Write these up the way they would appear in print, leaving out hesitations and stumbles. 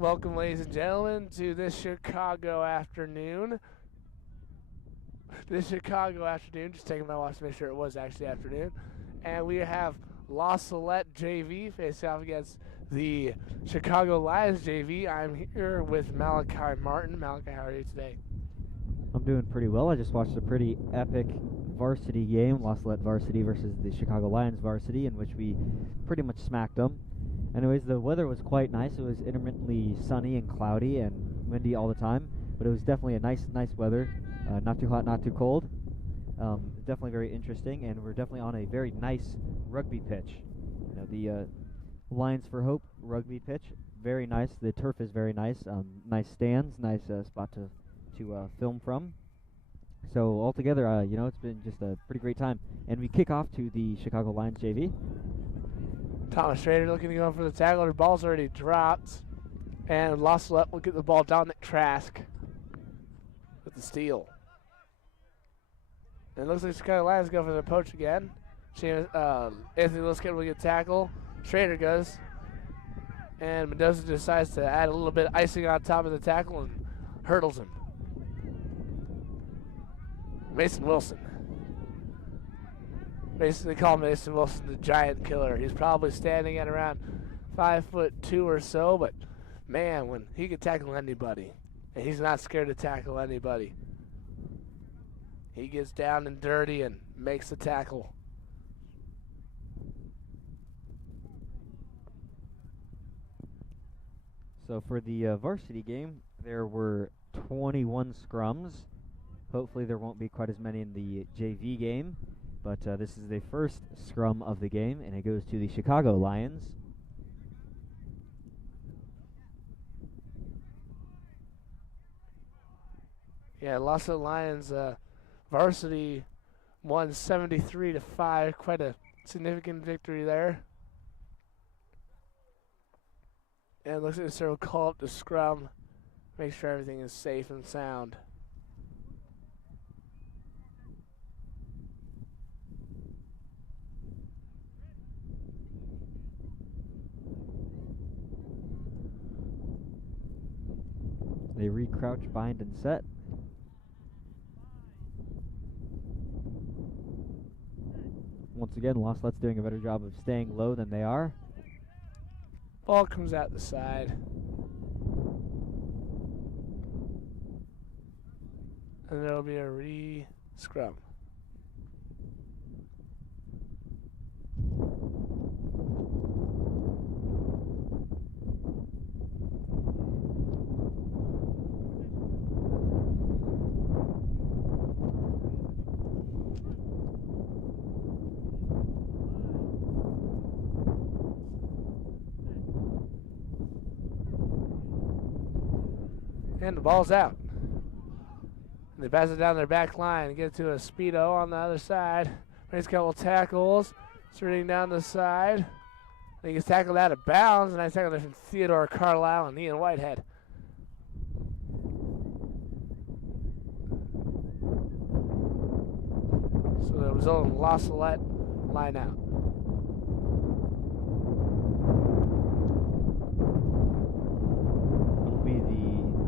Welcome, ladies and gentlemen, to this Chicago afternoon. Just taking my watch to make sure it was actually afternoon. And we have Salette JV facing off against the Chicago Lions JV. I'm here with Malachi Martin. Malachi, how are you today? I'm doing pretty well. I just watched a pretty epic varsity game, Salette varsity versus the Chicago Lions varsity, in which we pretty much smacked them. Anyways, the weather was quite nice. It was intermittently sunny and cloudy and windy all the time, but it was definitely a nice weather. Not too hot, not too cold. Definitely very interesting, and we're definitely on a very nice rugby pitch. The Lions for Hope rugby pitch, very nice. The turf is very nice. Nice stands, nice spot to film from. So altogether, it's been just a pretty great time. And we kick off to the Chicago Lions JV. Thomas Schrader looking to go for the tackle. Her ball's already dropped. And Salette will get the ball down at Trask with the steal. And it looks like Chicago Lions go for the poach again. Anthony Liskett will get tackle. Schrader goes. And Mendoza decides to add a little bit of icing on top of the tackle and hurdles him. Mason Wilson. Basically call Mason Wilson the giant killer. He's probably standing at around 5'2" or so, but man, when he can tackle anybody, and he's not scared to tackle anybody. He gets down and dirty and makes the tackle. So for the varsity game, there were 21 scrums. Hopefully there won't be quite as many in the JV game, but this is the first scrum of the game, and it goes to the Chicago Lions. Yeah, Salette Lions varsity won 73-5. Quite a significant victory there. And it looks like they'll call up the scrum, make sure everything is safe and sound. They re-crouch, bind, and set. Once again, Salette's doing a better job of staying low than they are. Ball comes out the side. And there'll be a re-scrum. And the ball's out. And they pass it down their back line, get to a speedo on the other side. Makes a couple tackles, starting down the side. And he gets tackled out of bounds, and I tackle there from Theodore Carlisle and Ian Whitehead. So the result in Salette line out.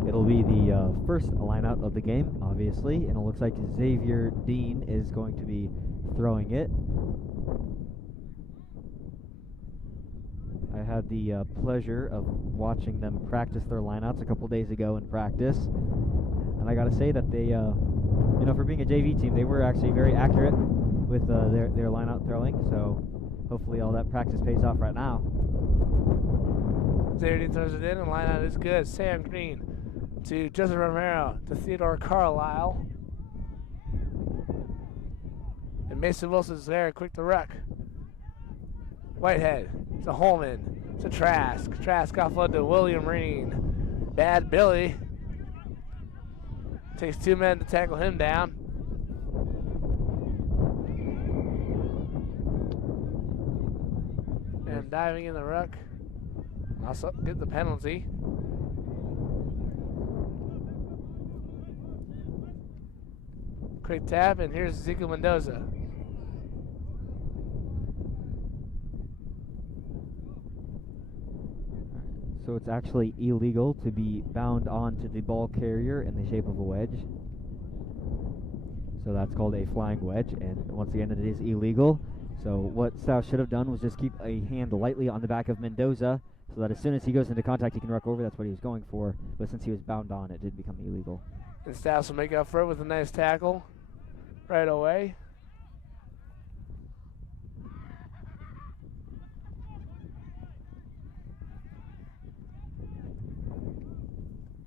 It'll be the first line out of the game, obviously, and it looks like Xavier Dean is going to be throwing it. I had the pleasure of watching them practice their lineouts a couple days ago in practice, and I gotta say that they, for being a JV team, they were actually very accurate with their lineout throwing. So hopefully all that practice pays off right now. Xavier Dean throws it in, and lineout is good. Sam Green to Joseph Romero, to Theodore Carlisle. And Mason Wilson's there, quick to ruck. Whitehead to Holman, to Trask. Trask offload to William Reen. Bad Billy. Takes 2 men to tackle him down. And diving in the ruck. Also get the penalty. Quick tap, and here's Ezekiel Mendoza. So it's actually illegal to be bound onto the ball carrier in the shape of a wedge. So that's called a flying wedge, and once again, it is illegal. So what Stout should have done was just keep a hand lightly on the back of Mendoza, so that as soon as he goes into contact, he can ruck over. That's what he was going for. But since he was bound on, it did become illegal. And Stout will make up for it with a nice tackle right away.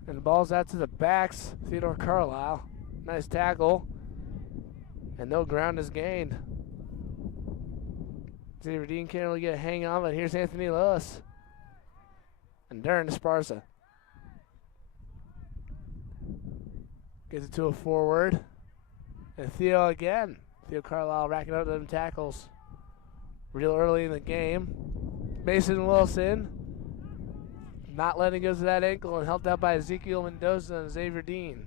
And the ball's out to the backs. Theodore Carlisle. Nice tackle. And no ground is gained. Xavier Dean can't really get a hang on, but here's Anthony Lewis. And Darren Esparza. Gets it to a forward. And Theo again. Theo Carlisle racking up them tackles real early in the game. Mason Wilson not letting go to that ankle and helped out by Ezekiel Mendoza and Xavier Dean.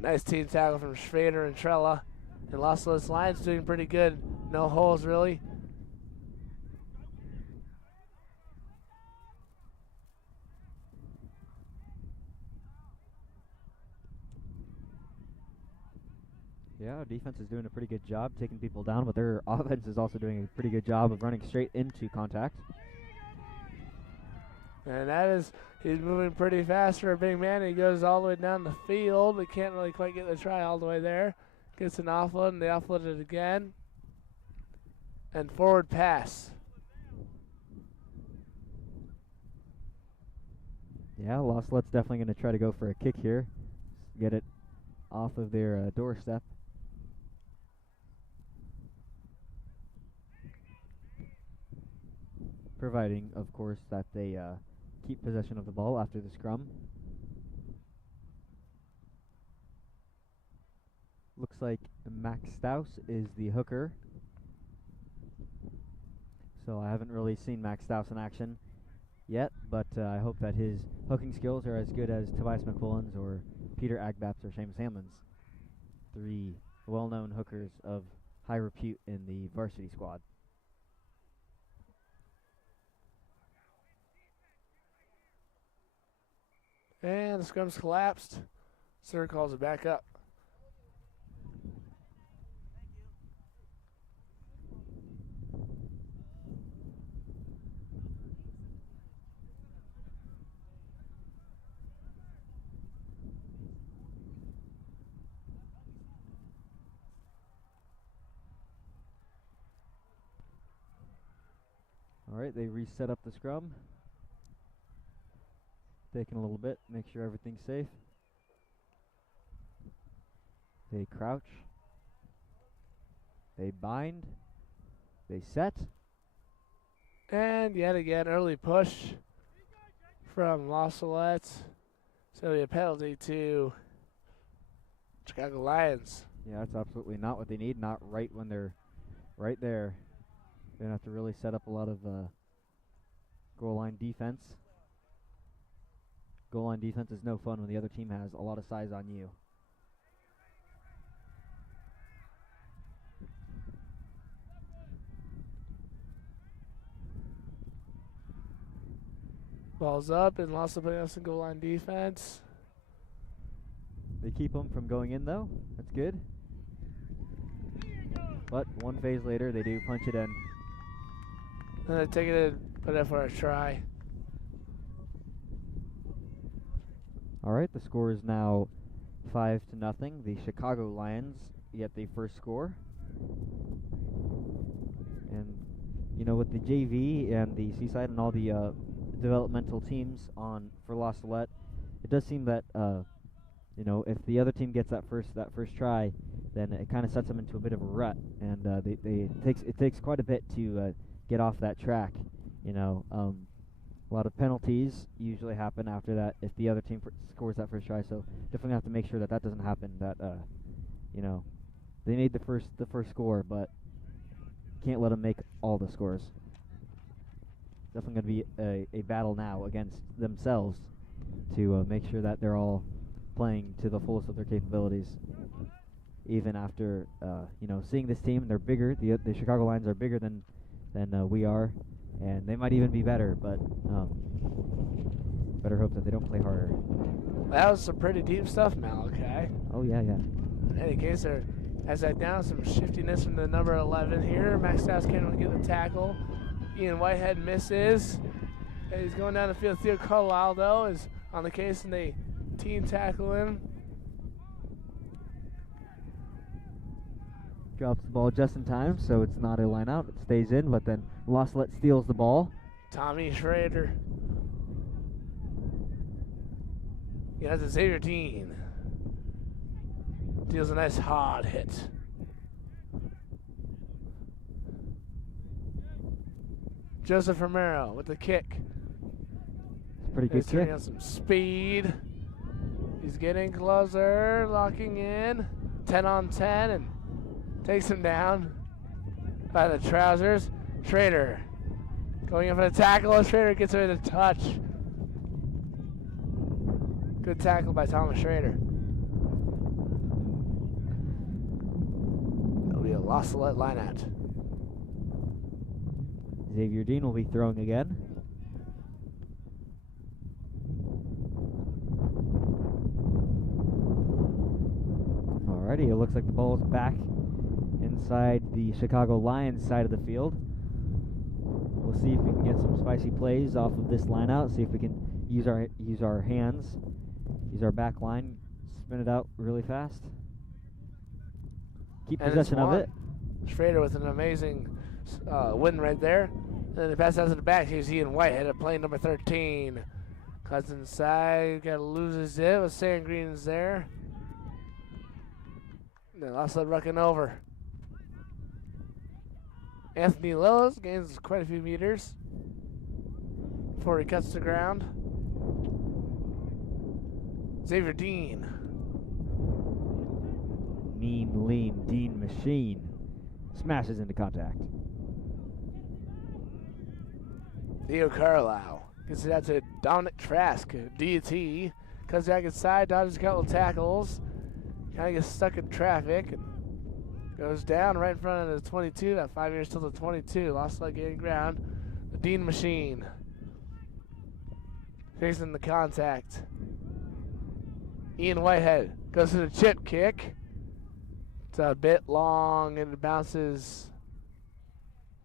Nice team tackle from Schrader and Trella. And Los Angeles Lions doing pretty good. No holes really. Yeah, our defense is doing a pretty good job taking people down, but their offense is also doing a pretty good job of running straight into contact. And that is, he's moving pretty fast for a big man. He goes all the way down the field, but can't really quite get the try all the way there. Gets an offload, and they offload it again. And forward pass. Yeah, Los Let's definitely going to try to go for a kick here. Get it off of their doorstep. Providing, of course, that they keep possession of the ball after the scrum. Looks like Max Staus is the hooker. So I haven't really seen Max Staus in action yet, but I hope that his hooking skills are as good as Tobias McQuillan's or Peter Agbap's or Seamus Hamlin's. Three well-known hookers of high repute in the varsity squad. And the scrum's collapsed. Sir calls it back up. All right, they reset up the scrum. Taking a little bit, make sure everything's safe. They crouch. They bind. They set. And yet again, early push from Los Salette. It's going to be a penalty to Chicago Lions. Yeah, that's absolutely not what they need. Not right when they're right there. They're going to have to really set up a lot of goal line defense. Goal line defense is no fun when the other team has a lot of size on you. Ball's up, and Los putting us in goal line defense. They keep them from going in, though. That's good. But one phase later, they do punch it in. And they take it and put it for a try. All right, the score is now 5-0. The Chicago Lions get the first score. And, you know, with the JV and the Seaside and all the developmental teams on for La Salette, it does seem that, you know, if the other team gets that first try, then it kind of sets them into a bit of a rut. And it takes quite a bit to get off that track, you know. A lot of penalties usually happen after that if the other team scores that first try. So definitely have to make sure that doesn't happen. That you know, they made the first score, but can't let them make all the scores. Definitely going to be a battle now against themselves to make sure that they're all playing to the fullest of their capabilities. Even after you know, seeing this team, they're bigger. The Chicago Lions are bigger than we are. and they might even be better, but better hope that they don't play harder. That was some pretty deep stuff, Malachi. Oh, yeah. In any case, there has that down some shiftiness from the number 11 here. Max Stas can't really get the tackle. Ian Whitehead misses. And he's going down the field. Theo Carlisle, though, is on the case, and they team tackle him. Drops the ball just in time, so it's not a line out. It stays in, but then Losslet steals the ball. Tommy Schrader. Yeah, that's Xavier Dean. Deals a nice hard hit. Joseph Romero with the kick. Pretty good kick. On some speed. He's getting closer, locking in. 10 on 10 and takes him down by the trousers. Schrader going in for the tackle. Schrader gets away with a touch. Good tackle by Thomas Schrader. It'll be a Salette line out. Xavier Dean will be throwing again. Alrighty, it looks like the ball is back inside the Chicago Lions side of the field. We'll see if we can get some spicy plays off of this line out. See if we can use our hands, use our back line, spin it out really fast. Keep possession of it. Schrader with an amazing win right there. And then the pass out to the back. Here's Ian Whitehead at play number 13. Cuts inside, gotta loses it with Sand Green's there. And then Losslet rucking over. Anthony Lillis gains quite a few meters before he cuts the ground. Xavier Dean. Mean, lean, Dean machine. Smashes into contact. Theo Carlisle gets it out to Dominic Trask. DT comes back inside, dodges a couple of tackles. Kind of gets stuck in traffic and goes down right in front of the 22. That 5 years till the 22. Lost leg getting ground. The Dean machine facing the contact. Ian Whitehead goes to the chip kick. It's a bit long and it bounces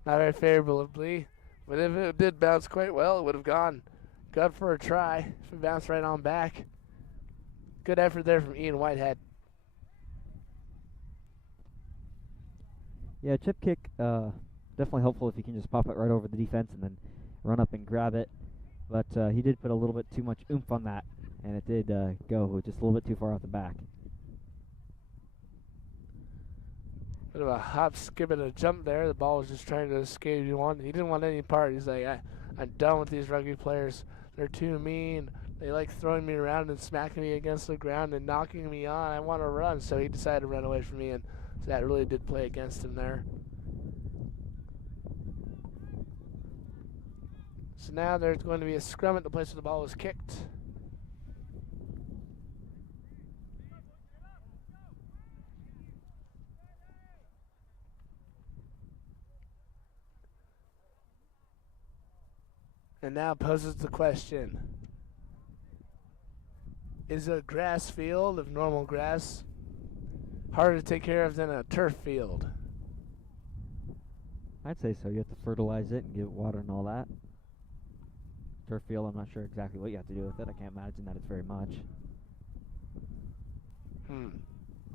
not very favorably. But if it did bounce quite well, it would have gone good for a try if it bounced right on back. Good effort there from Ian Whitehead. Yeah, chip kick, definitely helpful if you can just pop it right over the defense and then run up and grab it. But he did put a little bit too much oomph on that, and it did go just a little bit too far out the back. Bit of a hop, skip, and a jump there. The ball was just trying to escape. He didn't want any part. He's like, I'm done with these rugby players. They're too mean. They like throwing me around and smacking me against the ground and knocking me on. I want to run. So he decided to run away from me, and so that really did play against him there. So now there's going to be a scrum at the place where the ball was kicked. And now poses the question. Is a grass field of normal grass harder to take care of than a turf field? I'd say so. You have to fertilize it and give it water and all that. Turf field, I'm not sure exactly what you have to do with it. I can't imagine that it's very much.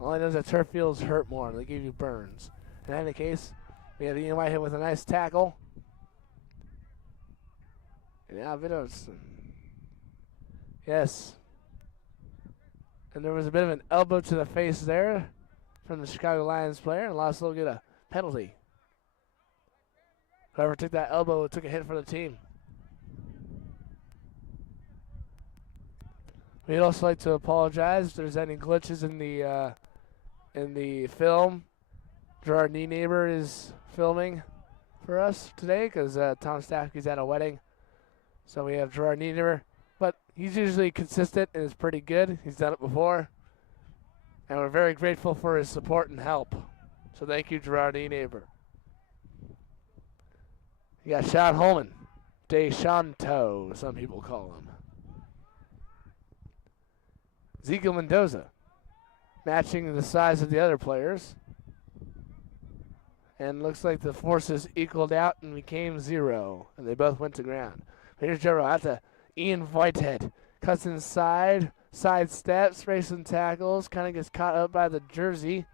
All I know is that turf fields hurt more. They give you burns. In any case, we have Ian Whitehead with a nice tackle. And now Vidos. Yes. And there was a bit of an elbow to the face there from the Chicago Lions player, and Lost will get a penalty. Whoever took that elbow took a hit for the team. We'd also like to apologize if there's any glitches in the film. Gerard Nienaber is filming for us today because Tom Staffke's at a wedding. So we have Gerard Nienaber, but he's usually consistent and is pretty good. He's done it before. And we're very grateful for his support and help. So thank you, Gerard Nienaber. You got Sean Holman, DeShanto, some people call him. Ezekiel Mendoza, matching the size of the other players. And looks like the forces equaled out and became 0. And they both went to ground. Here's Joe out to Ian Whitehead. Cuts inside, side steps, racing tackles, kind of gets caught up by the jersey.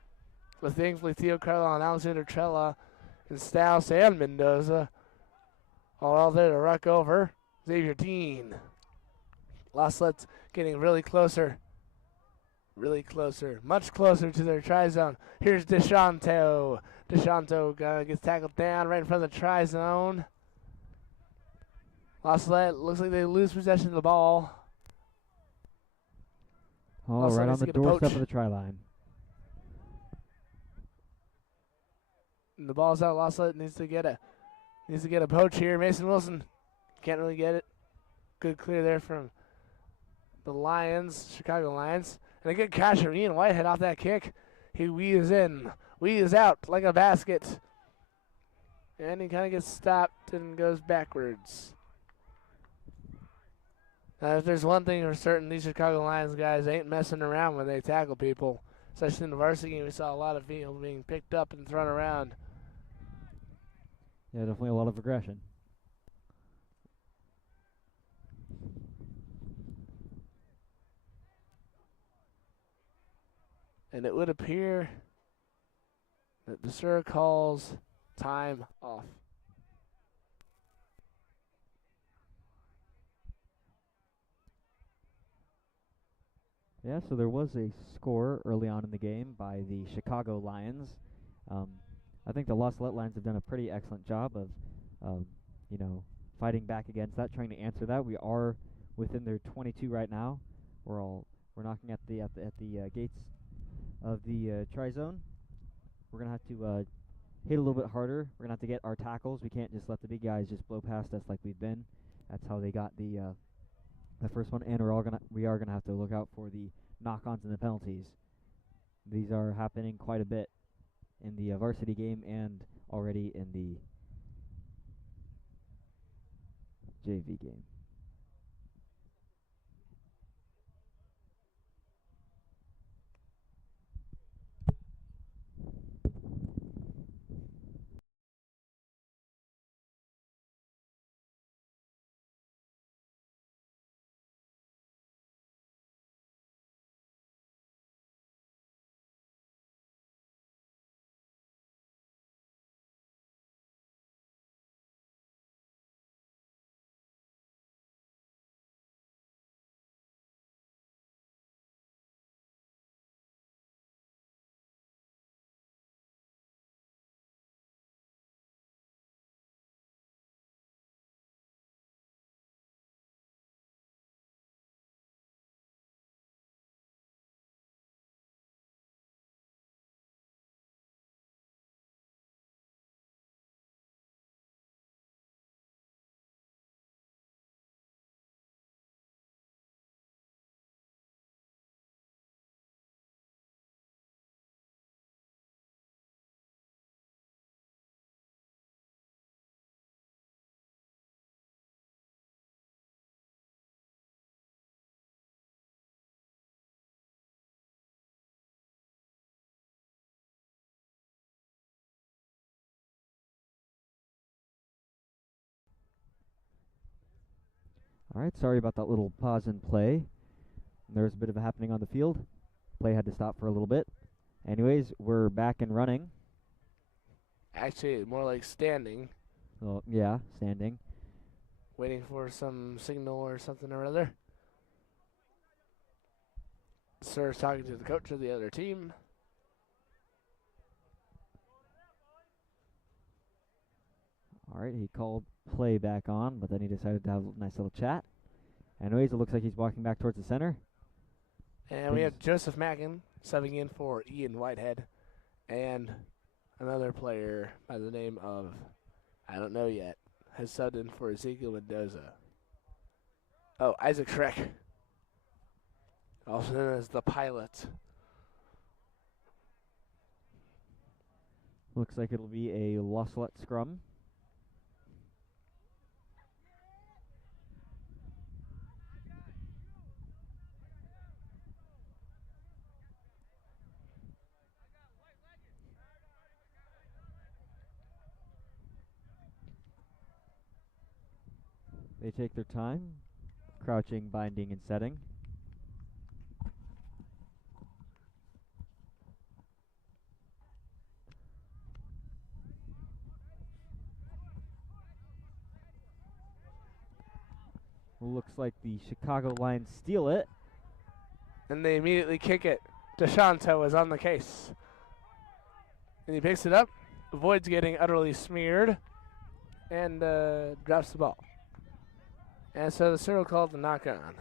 But thankfully Theo Carlisle and Alexander Trella and Stouse and Mendoza all there to ruck over. Xavier Dean. Loslet's getting really closer. Much closer to their try-zone. Here's DeShanto. DeShanto gets tackled down right in front of the try-zone. Loslet looks like they lose possession of the ball. Oh, right on the doorstep of the try line. And the ball's out. Loslet needs to get a poach here. Mason Wilson can't really get it. Good clear there from the Lions, Chicago Lions. And a good catch from Ian Whitehead off that kick. He weaves in, weaves out like a basket. And he kind of gets stopped and goes backwards. Now, if there's one thing for certain, these Chicago Lions guys ain't messing around when they tackle people. Especially in the varsity game, we saw a lot of people being picked up and thrown around. Yeah, definitely a lot of aggression. And it would appear that Becerra calls time off. Yeah, so there was a score early on in the game by the Chicago Lions. I think the Salette Lions have done a pretty excellent job of, fighting back against that, trying to answer that. We are within their 22 right now. We're knocking at the gates of the try zone. We're gonna have to hit a little bit harder. We're gonna have to get our tackles. We can't just let the big guys just blow past us like we've been. That's how they got the first one, and we are gonna have to look out for the knock-ons and the penalties. These are happening quite a bit in the varsity game and already in the JV game. All right, sorry about that little pause in play. There was a bit of a happening on the field. Play had to stop for a little bit. Anyways, we're back and running. Actually, more like standing. Well, yeah, standing. Waiting for some signal or something or other. Sir's talking to the coach of the other team. All right, he called play back on, but then he decided to have a nice little chat. Anyways, it looks like he's walking back towards the center. And we have Joseph Mackin subbing in for Ian Whitehead. And another player by the name of, I don't know yet, has subbed in for Ezekiel Mendoza. Oh, Isaac Schreck, also known as the pilot. Looks like it'll be a Salette scrum. They take their time, crouching, binding, and setting. Looks like the Chicago Lions steal it. And they immediately kick it. DeShanto is on the case. And he picks it up, avoids getting utterly smeared, and drops the ball. And so the circle called the knock-on.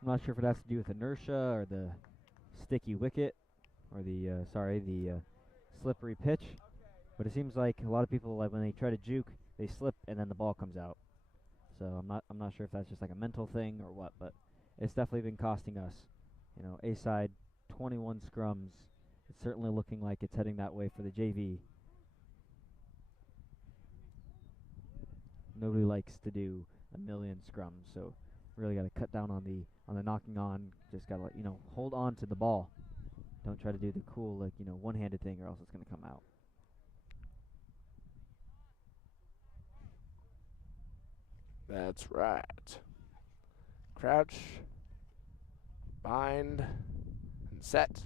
I'm not sure if it has to do with inertia or the sticky wicket or the slippery pitch, but it seems like a lot of people, like when they try to juke, they slip and then the ball comes out. So I'm not sure if that's just like a mental thing or what, but it's definitely been costing us. You know, A side 21 scrums. It's certainly looking like it's heading that way for the JV. Nobody likes to do a million scrums, so really got to cut down on the knocking on. Just got to hold on to the ball. Don't try to do the cool one-handed thing, or else it's going to come out. That's right. Crouch, bind, and set.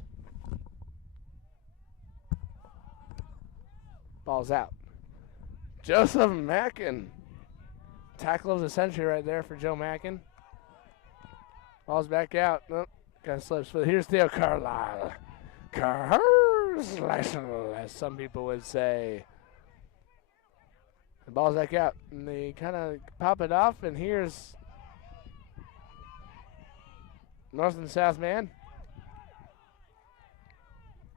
Ball's out. Joseph Mackin. Tackle of the century right there for Joe Mackin. Ball's back out. Nope, kind of slips. But here's Theo Carlisle. As some people would say. The ball's back out. And they kind of pop it off. And here's North and South man.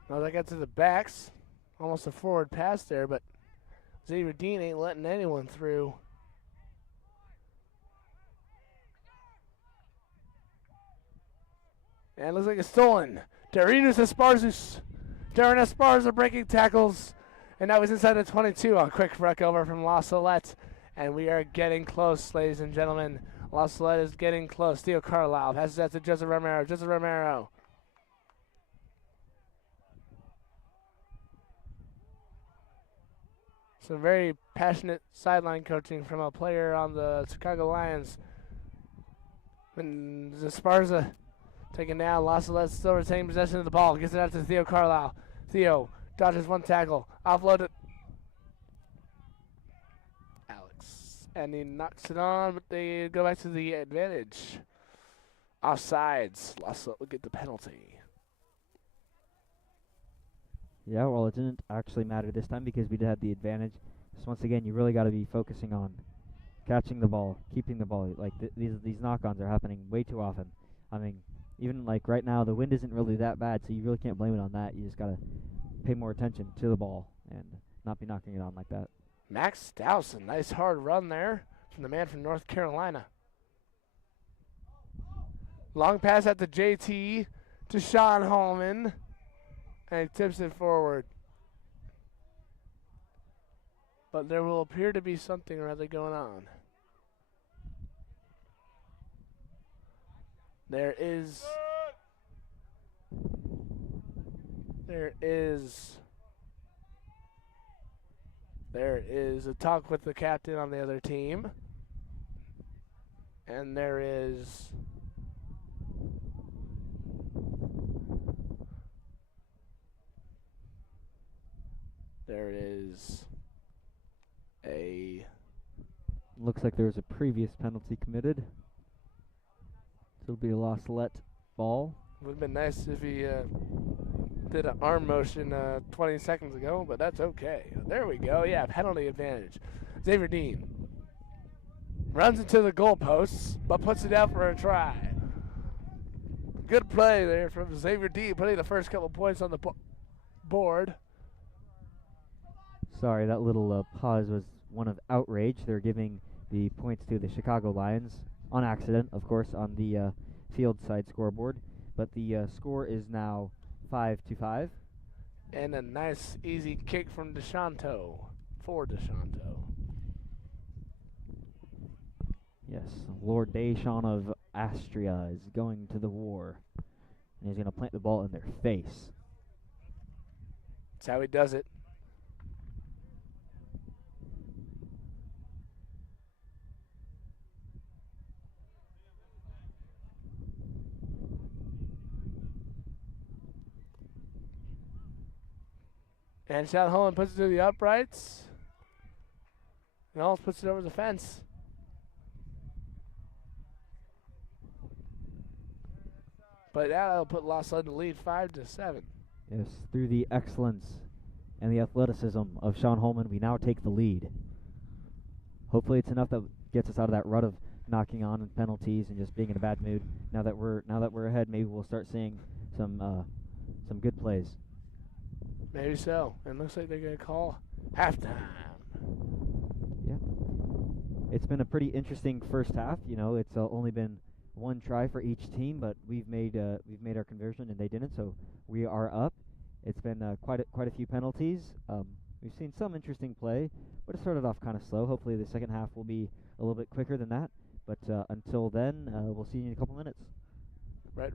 Now they got to the backs. Almost a forward pass there, but Xavier Dean ain't letting anyone through. And it looks like it's stolen. Darren Esparza breaking tackles. And now he's inside the 22. A quick ruck over from La Salette. And we are getting close, ladies and gentlemen. La Salette is getting close. Theo Carlisle passes that to Joseph Romero. Some very passionate sideline coaching from a player on the Chicago Lions. And Esparza taken down. La Salette still retaining possession of the ball. Gets it out to Theo Carlisle. Theo dodges one tackle. Offload it. Alex. And he knocks it on, but they go back to the advantage. Offsides. La Salette will get the penalty. Yeah, well, it didn't actually matter this time because we did have the advantage. Just once again, you really got to be focusing on catching the ball, keeping the ball. Like these knock-ons are happening way too often. I mean, even like right now, the wind isn't really that bad, so you really can't blame it on that. You just got to pay more attention to the ball and not be knocking it on like that. Max Dowson, nice hard run there from the man from North Carolina. Long pass out to JT, to Sean Holman, and he tips it forward. But there will appear to be something or other going on. There is a talk with the captain on the other team. And there is a... Looks like there was a previous penalty committed. So it'll be a La Salette ball. Would have been nice if he did an arm motion 20 seconds ago, but that's okay. There we go. Yeah, penalty advantage. Xavier Dean runs into the goalposts, but puts it out for a try. Good play there from Xavier Dean, putting the first couple points on the board. Sorry, that little pause was one of outrage. They're giving the points to the Chicago Lions on accident, of course, on the field side scoreboard. But the score is now 5-5. And a nice, easy kick from DeShanto, for DeShanto. Yes, Lord Deshaun of Astria is going to the war. And he's going to plant the ball in their face. That's how he does it. And Sean Holland puts it to the uprights. And almost puts it over the fence. But that'll put Lost Lead in the lead 5-7. Yes, through the excellence and the athleticism of Sean Holman, we now take the lead. Hopefully it's enough that gets us out of that rut of knocking on and penalties and just being in a bad mood. Now that we're ahead, maybe we'll start seeing some good plays. Maybe so. And looks like they're going to call halftime. Yeah. It's been a pretty interesting first half. You know, it's only been one try for each team, but we've made our conversion and they didn't, so we are up. It's been quite a few penalties. We've seen some interesting play, but it started off kind of slow. Hopefully the second half will be a little bit quicker than that. But until then, we'll see you in a couple minutes. Right.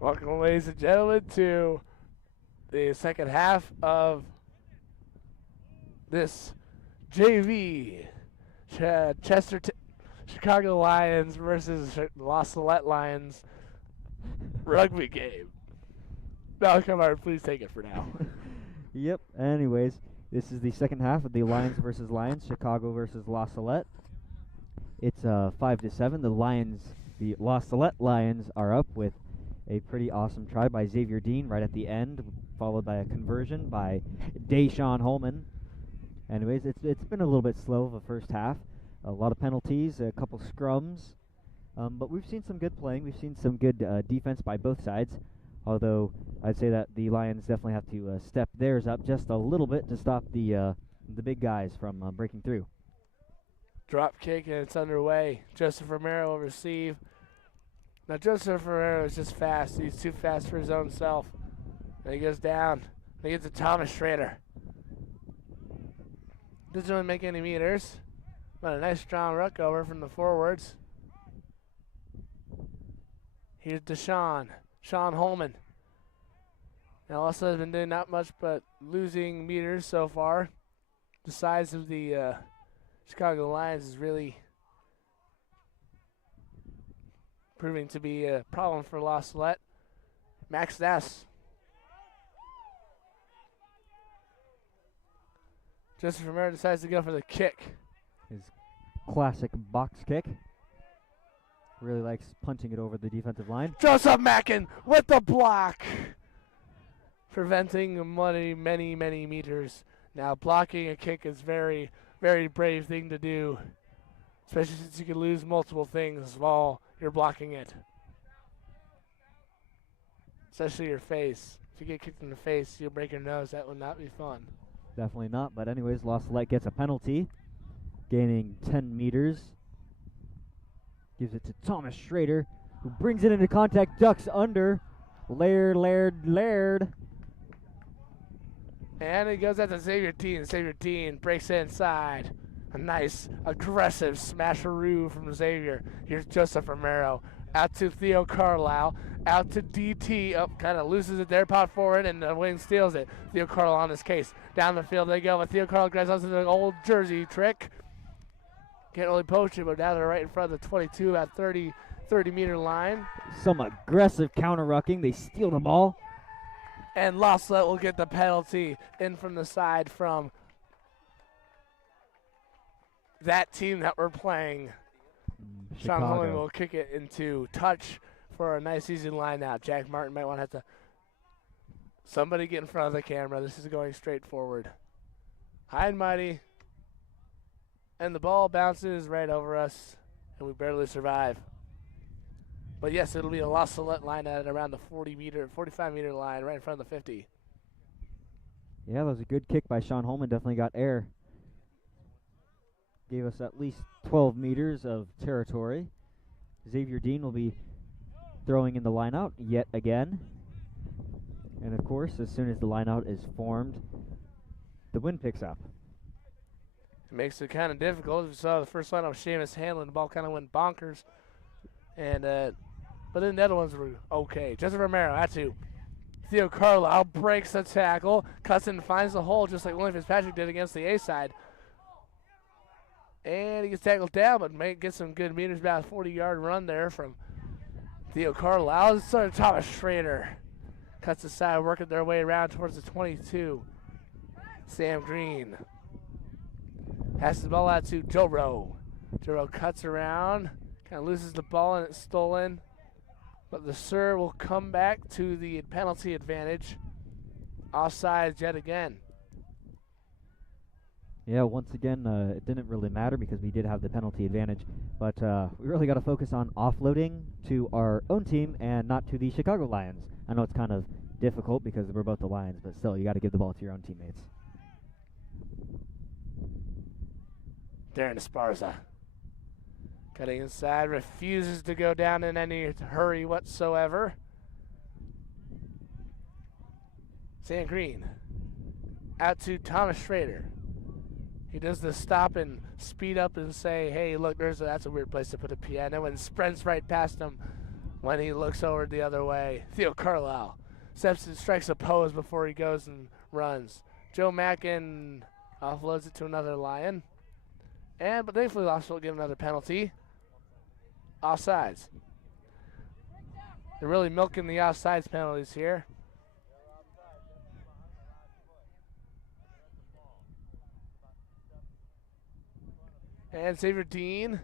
Welcome, ladies and gentlemen, to the second half of this JV Chicago Lions versus Los Salette Lions rugby game. Now, come on, please take it for now. Yep. Anyways, this is the second half of the Lions versus Lions, Chicago versus La Salette. It's 5-7. The La Salette Lions are up with a pretty awesome try by Xavier Dean right at the end, followed by a conversion by Deshaun Holman. Anyways, it's been a little bit slow of a first half. A lot of penalties, a couple scrums, but we've seen some good playing. We've seen some good defense by both sides. Although I'd say that the Lions definitely have to step theirs up just a little bit to stop the big guys from breaking through. Drop kick and it's underway. Joseph Romero will receive. Now Joseph Romero is just fast. He's too fast for his own self. And he goes down. He gets to Thomas Schrader. Doesn't really make any meters. But a nice strong ruck over from the forwards. Here's Sean Holman. Now also has been doing not much but losing meters so far. The size of the Chicago Lions is really proving to be a problem for La Salette. Max Ness. Joseph Romero decides to go for the kick. His classic box kick. Really likes punching it over the defensive line. Joseph Mackin with the block. Preventing many meters. Now blocking a kick is very brave thing to do. Especially since you can lose multiple things while you're blocking it. Especially your face. If you get kicked in the face, you'll break your nose. That would not be fun. Definitely not, but anyways, La Salette gets a penalty, gaining 10 meters. Gives it to Thomas Schrader, who brings it into contact, ducks under. Laird. And it goes out to Xavier Dean. Xavier Dean breaks inside. A nice, aggressive smasheroo from Xavier. Here's Joseph Romero. Out to Theo Carlisle. Out to DT. Up, kind of loses it there. Pot forward, and the wing steals it. Theo Carlisle on his case. Down the field they go. But Theo Carlisle grabs onto the old jersey trick. Can't really poach it, but now they're right in front of the 22, about 30-meter line. Some aggressive counter-rucking. They steal the ball. And La Salette will get the penalty in from the side from that team that we're playing. Sean Holman will kick it into touch for a nice easy line out. Jack Martin might want to have to somebody get in front of the camera. This is going straight forward. High and mighty. And the ball bounces right over us, and we barely survive. But yes, it'll be a La Salette line at around the 45-meter line, right in front of the 50. Yeah, that was a good kick by Sean Holman. Definitely got air. Gave us at least 12 meters of territory. Xavier Dean will be throwing in the line out yet again. And of course, as soon as the line out is formed, the wind picks up. It makes it kind of difficult. We saw the first line of Seamus Hanlon. The ball kind of went bonkers. And but then the other ones were okay. Joseph Romero out to Theo Carlisle. Breaks the tackle. Cuts and finds the hole just like William Fitzpatrick did against the A side. And he gets tackled down, but may get some good meters, about a 40-yard run there from Theo Carlisle. This is Thomas Schrader. Cuts aside, working their way around towards the 22. Sam Green. Passes the ball out to Joe Rowe. Joe Rowe cuts around, kind of loses the ball, and it's stolen. But the serve will come back to the penalty advantage. Offsides yet again. Yeah, once again, it didn't really matter because we did have the penalty advantage. But we really got to focus on offloading to our own team and not to the Chicago Lions. I know it's kind of difficult because we're both the Lions, but still, you got to give the ball to your own teammates. Darren Esparza. Cutting inside, refuses to go down in any hurry whatsoever. Sam Green. Out to Thomas Schrader. He does the stop and speed up and say, hey, look, that's a weird place to put a piano, and sprints right past him when he looks over the other way. Theo Carlisle steps and strikes a pose before he goes and runs. Joe Mackin offloads it to another Lion. But thankfully, Lost will get another penalty. Offsides. They're really milking the offsides penalties here. And Xavier Dean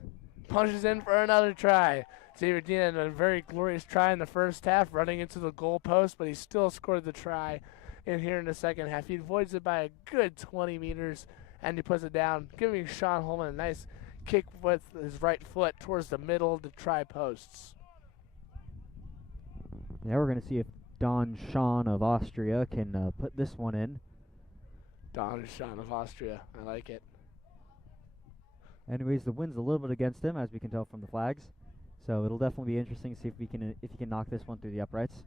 punches in for another try. Xavier Dean had a very glorious try in the first half, running into the goalpost, but he still scored the try in here in the second half. He avoids it by a good 20 meters, and he puts it down, giving Sean Holman a nice kick with his right foot towards the middle of the try posts. Yeah, we're going to see if Don Sean of Austria can put this one in. Don Sean of Austria. I like it. Anyways, the wind's a little bit against him, as we can tell from the flags. So it'll definitely be interesting to see if he can knock this one through the uprights.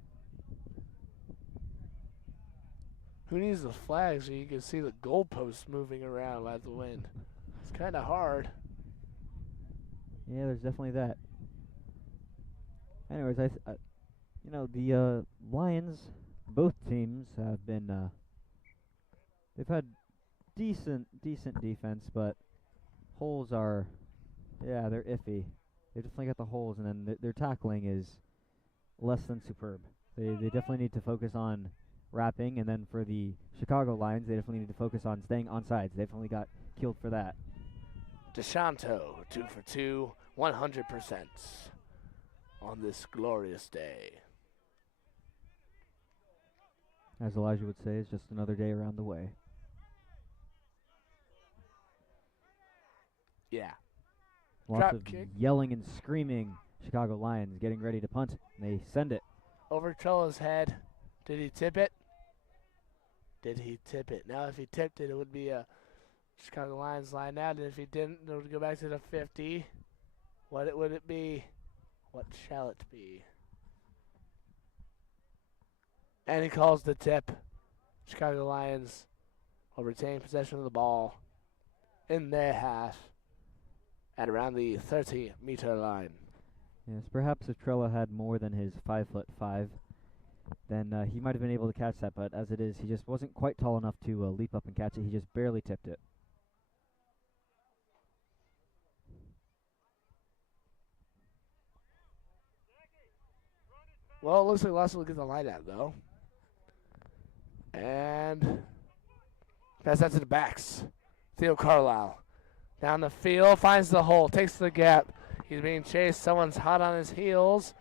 Who needs the flags so you can see the goalposts moving around by the wind? It's kind of hard. Yeah, there's definitely that. Anyways, the Lions, both teams have been, they've had decent defense, but holes are, yeah, they're iffy. They definitely got the holes, and then their tackling is less than superb. They definitely need to focus on wrapping, and then for the Chicago Lions, they definitely need to focus on staying on sides. They definitely got killed for that. DeShanto, 2 for 2, 100% on this glorious day. As Elijah would say, it's just another day around the way. Yeah. Lots Drop of kick. yelling and screaming. Chicago Lions getting ready to punt. They send it. Over Trello's head. Did he tip it? Did he tip it? Now, if he tipped it, it would be a Chicago Lions line out. And if he didn't, it would go back to the 50. What would it be? What shall it be? And he calls the tip. Chicago Lions will retain possession of the ball in their half at around the 30-meter line. Yes, perhaps if Trello had more than his 5'5", then he might have been able to catch that. But as it is, he just wasn't quite tall enough to leap up and catch it. He just barely tipped it. Well, it looks like Russell will get the line out, though. And pass that to the backs. Theo Carlisle down the field, finds the hole, takes the gap. He's being chased. Someone's hot on his heels.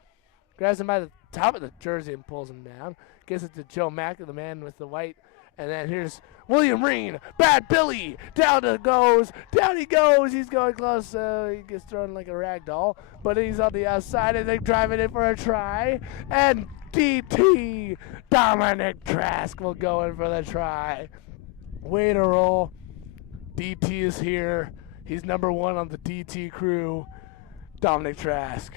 Grabs him by the top of the jersey and pulls him down. Gives it to Joe Mack, the man with the white. And then here's William Reen. Bad Billy. Down he goes. Down he goes. He's going close. He gets thrown like a rag doll. But he's on the outside, and they're driving it for a try. And DT. Dominic Trask will go in for the try. Way to roll. DT is here. He's number one on the DT crew. Dominic Trask.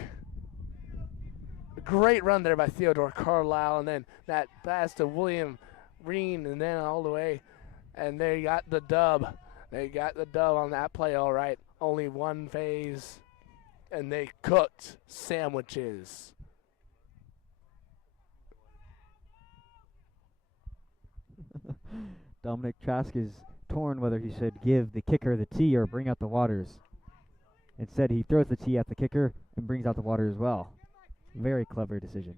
A great run there by Theodore Carlisle, and then that pass to William Reen, and then all the way. And they got the dub. They got the dub on that play, all right. Only one phase, and they cooked sandwiches. Dominic Trask is torn whether he should give the kicker the tee or bring out the waters. Instead, he throws the tee at the kicker and brings out the water as well. Very clever decision.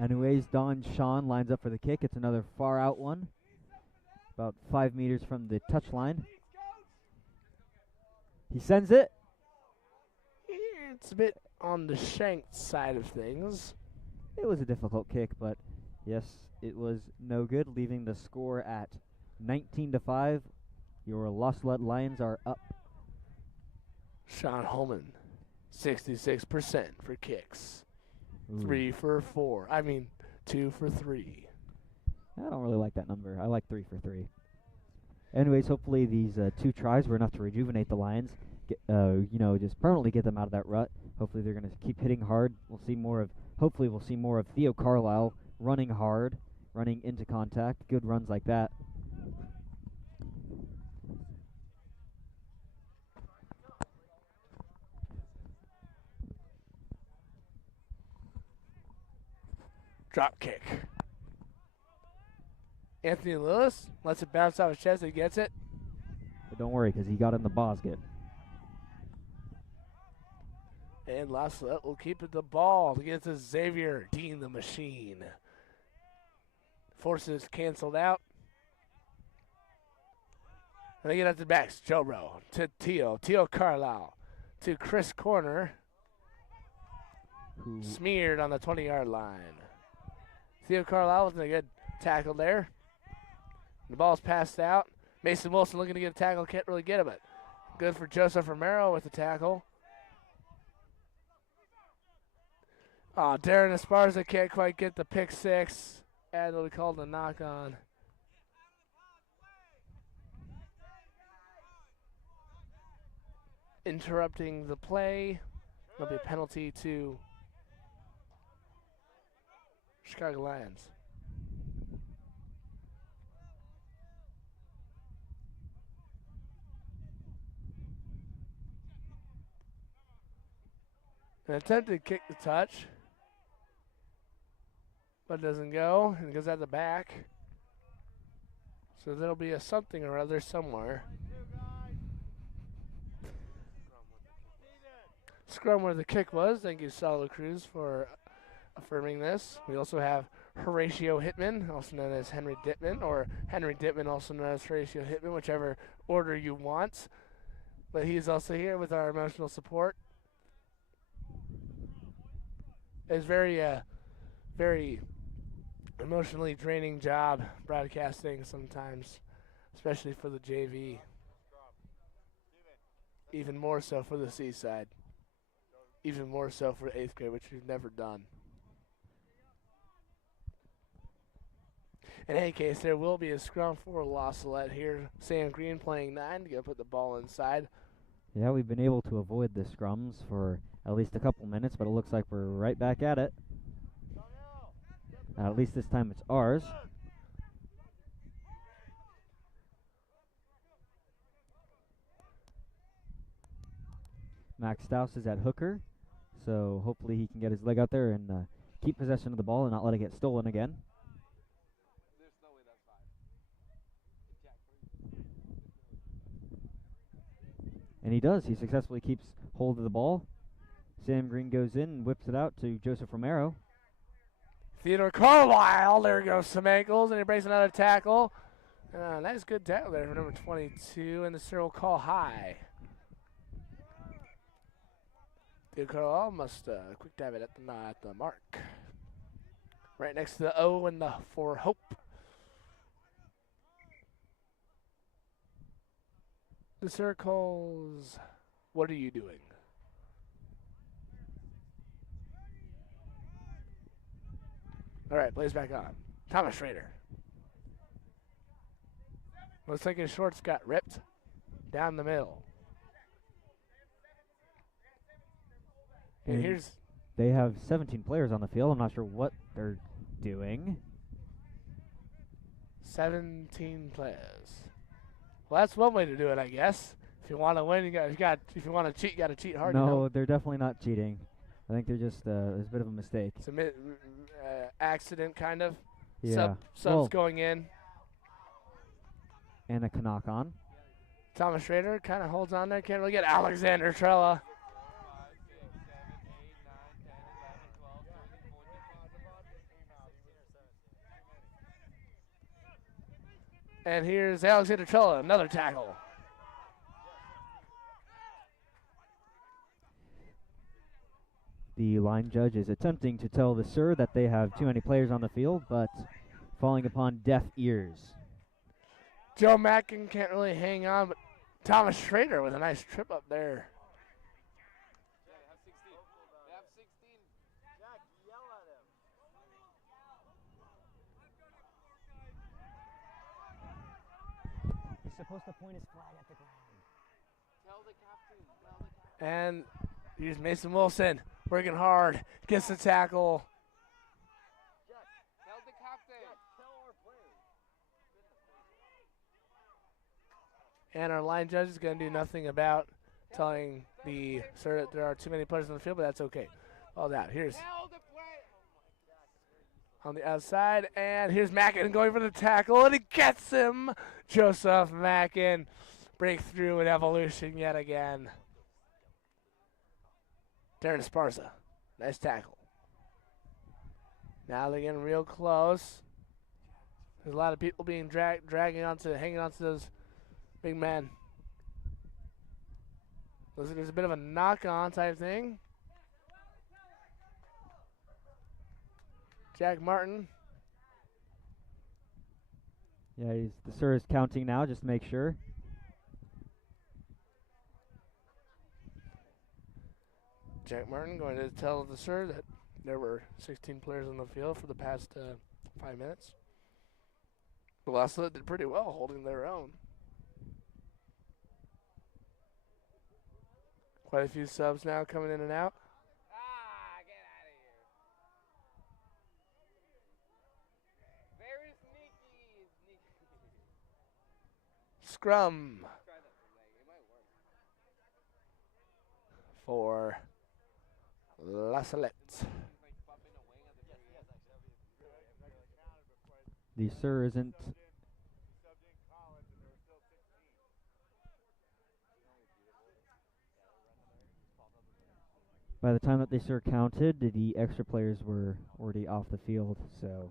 Anyways, Don Sean lines up for the kick. It's another far out one, about 5 meters from the touch line. He sends it. It's a bit on the shanked side of things. It was a difficult kick, but yes, it was no good, leaving the score at 19-5. Your Salette Lions are up. Sean Holman, 66% for kicks. Ooh. 3 for 4. I mean, 2 for 3. I don't really like that number. I like 3 for 3. Anyways, hopefully these 2 tries were enough to rejuvenate the Lions. Just permanently get them out of that rut. Hopefully they're going to keep hitting hard. Hopefully we'll see more of Theo Carlisle running hard, running into contact. Good runs like that. Drop kick. Anthony Lewis lets it bounce off his chest. He gets it. But don't worry, because he got in the basket. And Salette will keep it the ball to get to Xavier Dean the Machine. Forces canceled out. And they get out the backs. Joe Rowe to Theo Carlisle to Chris Corner. Smeared on the 20-yard line. Theo Carlisle with a good tackle there. The ball's passed out. Mason Wilson looking to get a tackle. Can't really get him. But good for Joseph Romero with the tackle. Darren Esparza can't quite get the pick six. And it'll be called a knock on. Interrupting the play. There'll be a penalty to Chicago Lions. An attempted kick to touch, but doesn't go, and it goes out the back. So there'll be a something or other somewhere. Scrum where the kick was. Thank you, Salo Cruz, for affirming this. We also have Horatio Hitman, also known as Henry Dittman, or Henry Dittman, also known as Horatio Hitman, whichever order you want. But he's also here with our emotional support. It's very emotionally draining job broadcasting sometimes, especially for the JV. Even more so for the Seaside. Even more so for 8th grade, which we've never done. In any case, there will be a scrum for La Salette here. Sam Green playing 9 to go put the ball inside. Yeah, we've been able to avoid the scrums for at least a couple minutes, but it looks like we're right back at it. At least this time it's ours. Max Staus is at hooker, so hopefully he can get his leg out there and keep possession of the ball and not let it get stolen again. And he does. He successfully keeps hold of the ball. Sam Green goes in and whips it out to Joseph Romero. Theodore Carlisle, there goes some ankles, and he breaks another tackle. Nice good tackle there for number 22, and the sir will call high. Theodore Carlisle must quick dive it at the mark. Right next to the O and the for hope. The sir calls, what are you doing? All right, plays back on. Thomas Schrader. Looks like his shorts got ripped down the middle. And here's... They have 17 players on the field. I'm not sure what they're doing. 17 players. Well, that's one way to do it, I guess. If you want to win, if you want to cheat, you got to cheat hard. No, they're definitely not cheating. I think they're just there's a bit of a mistake. It's a accident, kind of. Yeah. Subs going in. And a knock on. Thomas Schrader kind of holds on there. Can't really get Alexander Trella. And here's Alexander Trella, another tackle. The line judge is attempting to tell the sir that they have too many players on the field, but falling upon deaf ears. Joe Mackin can't really hang on, but Thomas Schrader with a nice trip up there. He's supposed to point his flag at the ground. Tell the captain. And here's Mason Wilson working hard, gets the tackle. Tell the captain. Tell our players. And our line judge is going to do nothing about telling the sir that there are too many players on the field, but that's okay. All that. Here's on the outside, and here's Mackin going for the tackle, and he gets him. Joseph Mackin, breakthrough in evolution yet again. Darren Esparza, nice tackle. Now they're getting real close. There's a lot of people being hanging onto those big men. Looks like there's a bit of a knock-on type thing. Jack Martin. Yeah, the sir is counting now, just to make sure. Jack Martin going to tell the sir that there were 16 players on the field for the past 5 minutes. The La Salette did pretty well holding their own. Quite a few subs now coming in and out. Get out of here. Very sneaky. Scrum Try that leg. It might work. for La Salette. The sir isn't. By the time that they sir counted, the extra players were already off the field, so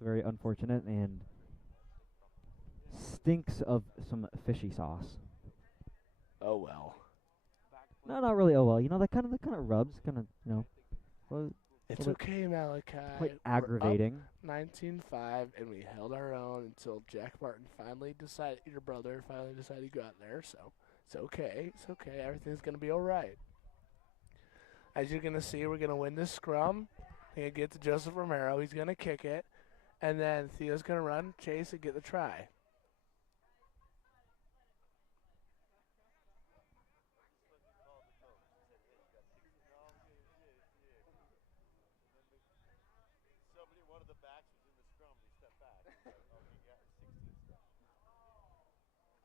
It's very unfortunate and stinks of some fishy sauce. Oh well. No, not really. Oh well, that kind of rubs, well, It's little bit okay, Malachi. quite We're up aggravating. 19-5, and we held our own until Jack Martin finally decided, your brother finally decided to go out there. So it's okay. It's okay. Everything's going to be all right. As you're going to see, we're going to win this scrum. We're going to get to Joseph Romero. He's going to kick it. And then Theo's going to run, chase, and get the try.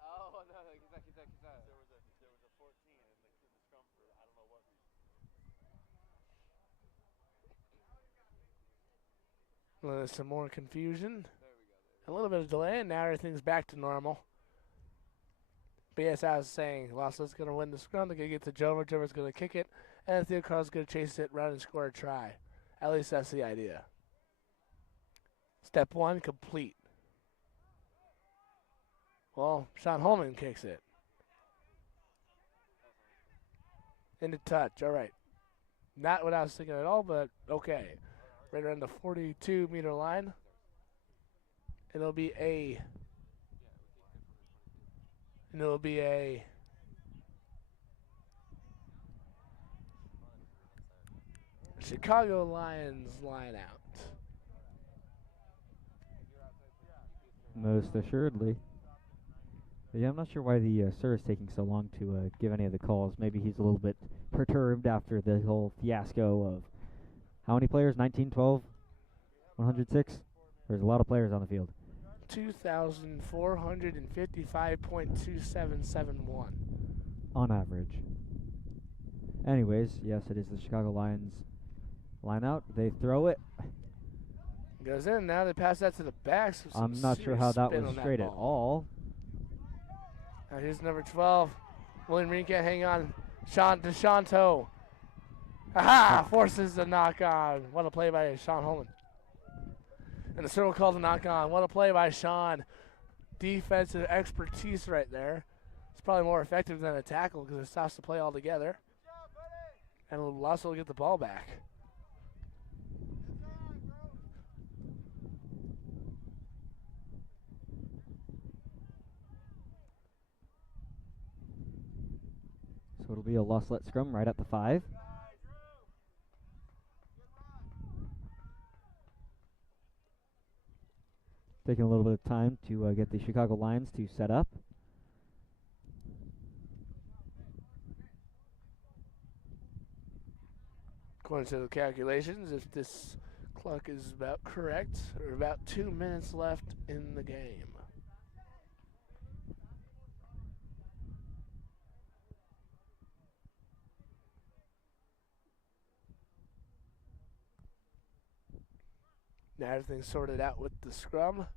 Oh, no, he's not. There was a 14 in the scrum for I don't know what reason. There's some more confusion. A little bit of delay, and now everything's back to normal. But yes, I was saying, Lasso's going to win the scrum. They're going to get to Jover. Jover's going to kick it. And Theo Carl's going to chase it, run, and score a try. At least that's the idea. Step one, complete. Well, Sean Holman kicks it. Into touch. All right. Not what I was thinking at all, but okay. Right around the 42-meter line. And it'll be a Chicago Lions line out. Most assuredly. But yeah, I'm not sure why the sir is taking so long to give any of the calls. Maybe he's a little bit perturbed after the whole fiasco of how many players? 19, 12, 106? There's a lot of players on the field. 2,455.2771. On average. Anyways, yes, it is the Chicago Lions line out. They throw it. Goes in. Now they pass that to the back. So I'm not sure how that was straight at all. Now here's number 12. William Green can't hang on. DeShanto. Aha! Forces the knock on. What a play by Sean Holman. And the circle called the knock on. What a play by Sean. Defensive expertise right there. It's probably more effective than a tackle because it stops the play altogether. And Lasso will get the ball back. So it'll be a loss-let scrum right at the 5. Taking a little bit of time to get the Chicago Lions to set up. According to the calculations, if this clock is about correct, or about 2 minutes left in the game. Now everything's sorted out with the scrum.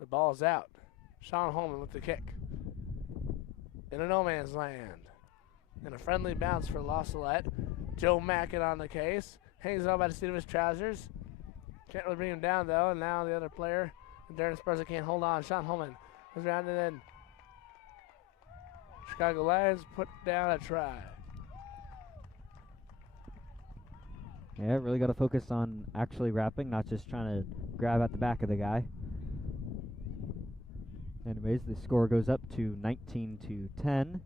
The ball's out. Sean Holman with the kick. In a no man's land. And a friendly bounce for La Salette. Joe Mackett on the case. Hangs on by the seat of his trousers. Can't really bring him down though. And now the other player, Darren Sparza, can't hold on. Sean Holman goes around and then Chicago Lions put down a try. Yeah, really got to focus on actually wrapping, not just trying to grab at the back of the guy. Anyways, the score goes up to 19-10.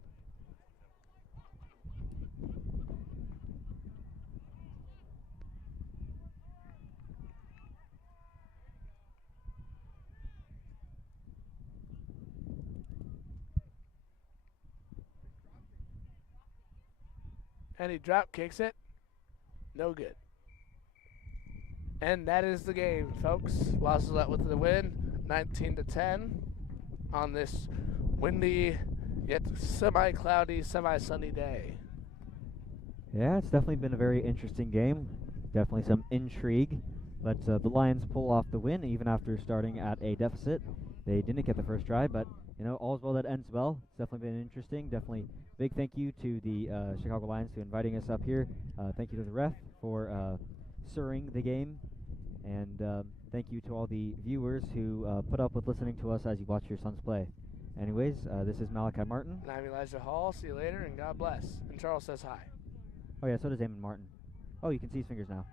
And he drop kicks it. No good. And that is the game, folks. La Salette with the win, 19-10 on this windy yet semi-cloudy, semi-sunny day. Yeah, it's definitely been a very interesting game. Definitely some intrigue. But the Lions pull off the win even after starting at a deficit. They didn't get the first try, but you know, all's well that ends well. It's definitely been interesting. Definitely big thank you to the Chicago Lions for inviting us up here. Thank you to the ref for sirring the game. And thank you to all the viewers who put up with listening to us as you watch your sons play. Anyways, this is Malachi Martin. And I'm Elijah Hall. See you later, and God bless. And Charles says hi. Oh, yeah, so does Eamon Martin. Oh, you can see his fingers now.